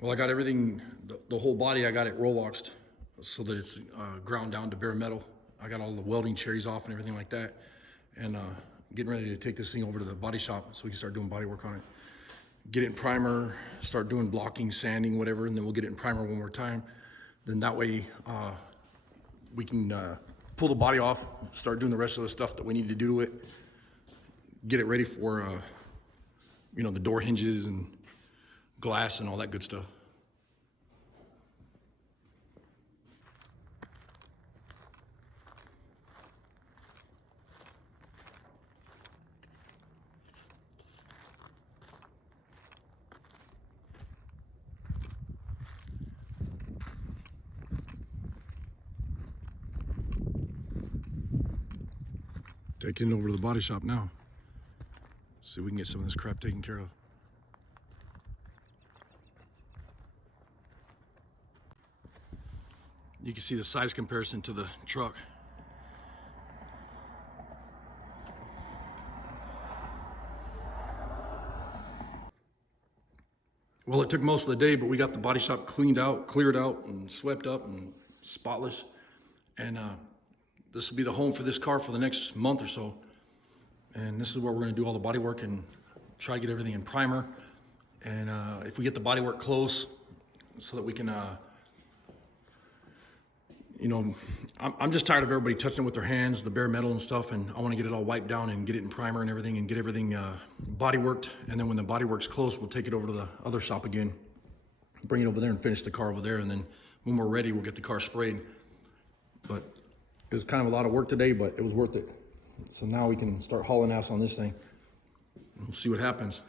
Well, I got everything, the whole body, I got it Roleoxed so that it's ground down to bare metal. I got all the welding cherries off and everything like that. And getting ready to take this thing over to the body shop so we can start doing body work on it. Get it in primer, start doing blocking, sanding, whatever, and then we'll get it in primer one more time. Then that way we can pull the body off, start doing the rest of the stuff that we need to do to it. Get it ready for, you know, the door hinges and glass and all that good stuff. Taking it over to the body shop now. See if we can get some of this crap taken care of. You can see the size comparison to the truck. Well, it took most of the day, but we got the body shop cleaned out, cleared out, and swept up and spotless. And this will be the home for this car for the next month or so. And this is where we're gonna do all the body work and try to get everything in primer. And if we get the body work close so that we can, you know, I'm just tired of everybody touching it with their hands, the bare metal and stuff, and I want to get it all wiped down and get it in primer and everything, and get everything body worked. And then when the body work's close, we'll take it over to the other shop again, bring it over there and finish the car over there. And then when we're ready, we'll get the car sprayed. But it was kind of a lot of work today, but it was worth it. So now we can start hauling ass on this thing. We'll see what happens.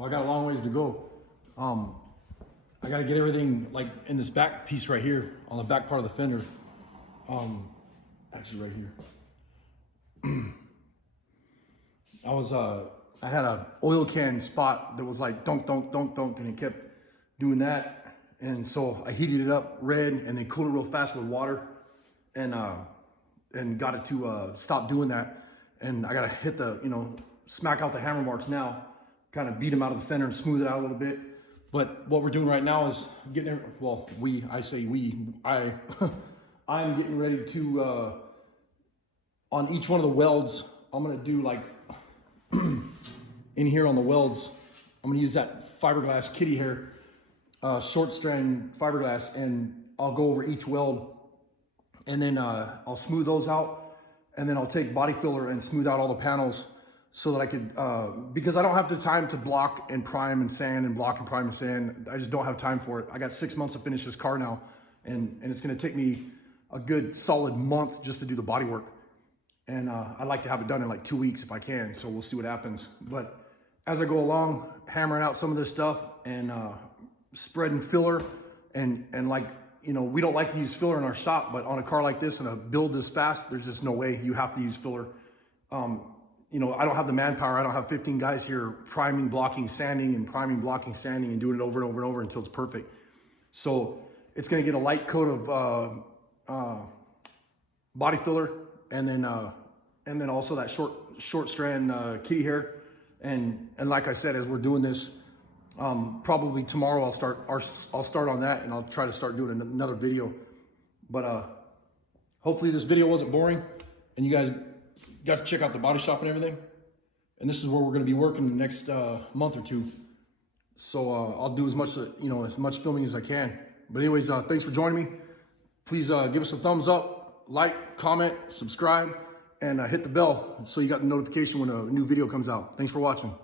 Well, I got a long ways to go. I got to get everything like in this back piece right here on the back part of the fender. Actually right here. I had a oil can spot that was like dunk, dunk, dunk, dunk, and it kept doing that. And so I heated it up red and then cooled it real fast with water and got it to stop doing that. And I got to hit the, smack out the hammer marks now, kind of beat them out of the fender and smooth it out a little bit. But what we're doing right now is getting, I'm getting ready to, on each one of the welds, I'm gonna do like, in here on the welds, I'm gonna use that fiberglass kitty hair, short strand fiberglass, and I'll go over each weld, and then I'll smooth those out, and then I'll take body filler and smooth out all the panels so that I could, because I don't have the time to block and prime and sand and block and prime and sand. I just don't have time for it. I got 6 months to finish this car now, and it's gonna take me a good solid month just to do the body work. And I'd like to have it done in like 2 weeks if I can, so we'll see what happens. But as I go along, hammering out some of this stuff and spreading filler and like, we don't like to use filler in our shop, but on a car like this and a build this fast, there's just no way you have to use filler. I don't have the manpower. I don't have 15 guys here priming, blocking, sanding, and priming, blocking, sanding, and doing it over and over and over until it's perfect. So it's gonna get a light coat of body filler, and then also that short strand kitty hair. And like I said, as we're doing this, probably tomorrow I'll start on that, and I'll try to start doing another video. But hopefully this video wasn't boring, and you guys got to check out the body shop and everything. And this is where we're going to be working the next month or two. So I'll do as much filming as I can. But anyways, thanks for joining me. Please give us a thumbs up, like, comment, subscribe, and hit the bell so you got the notification when a new video comes out. Thanks for watching.